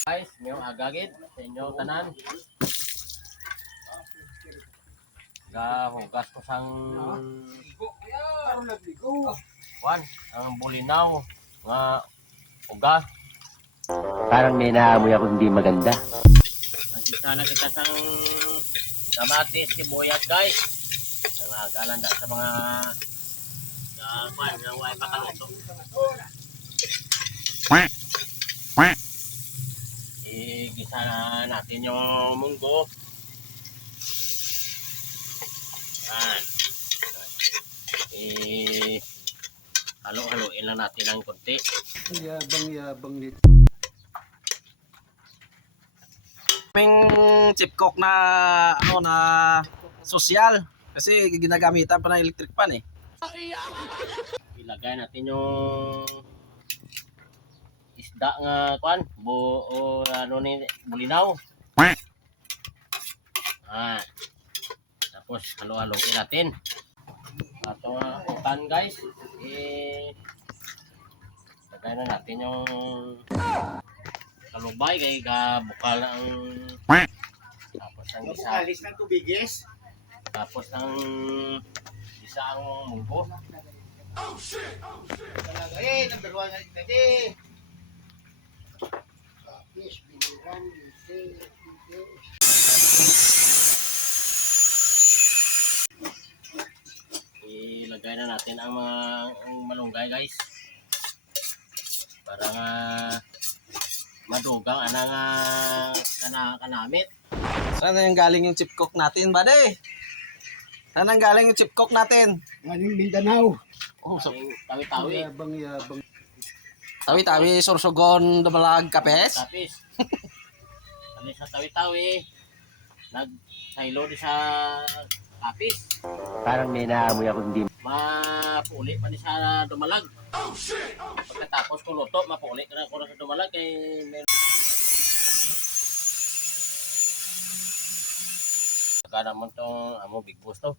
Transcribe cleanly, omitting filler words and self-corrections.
Guys, ngayong agagid sa inyo tanan. Gahugas ko sang Juan, ang bulinaw nga uga. Parang may naamoy ako hindi maganda. Nagisa na kita sang kamatis, sibuyas guys. Ang agalan sa mga kuan nga way pakaluto. Igisa na natin yung munggo. Yan. Halo-haloin lang natin ng konti. Yabang nito. Aming chip cook na na sosyal kasi ginagamitan pa ng electric pan eh. Ilagay natin yung isda nga kuan, bulinaw. Tapos halo-haloin natin. Ato nga utan guys. Lagay na natin yung kalubay kay bukal ang tapos ang isa. Alis ng tubigis. Tapos ang isa ang munggo. Talaga number 1 na dito. Fish, biliran, Ilagay na natin ang mga malunggay guys. Para nga madugang kanamit. Saan na yung galing yung chip cook natin, buddy? Saan ang galing yung chip cook natin? Ngayon Mindanao. Oh, so tawi-tawi. Yabang. Tawi-tawi, Sorsogon, Dabalag, Kapes. Tapis. Kali sa tawi-tawi. Nag-silo di sa tapis. Parang may naamoy ako hindi. Mapuli pa ni sa dumalag. Pagkatapos kung luto, mapuli ka na ko sa dumalag kay saka naman tong big boss to.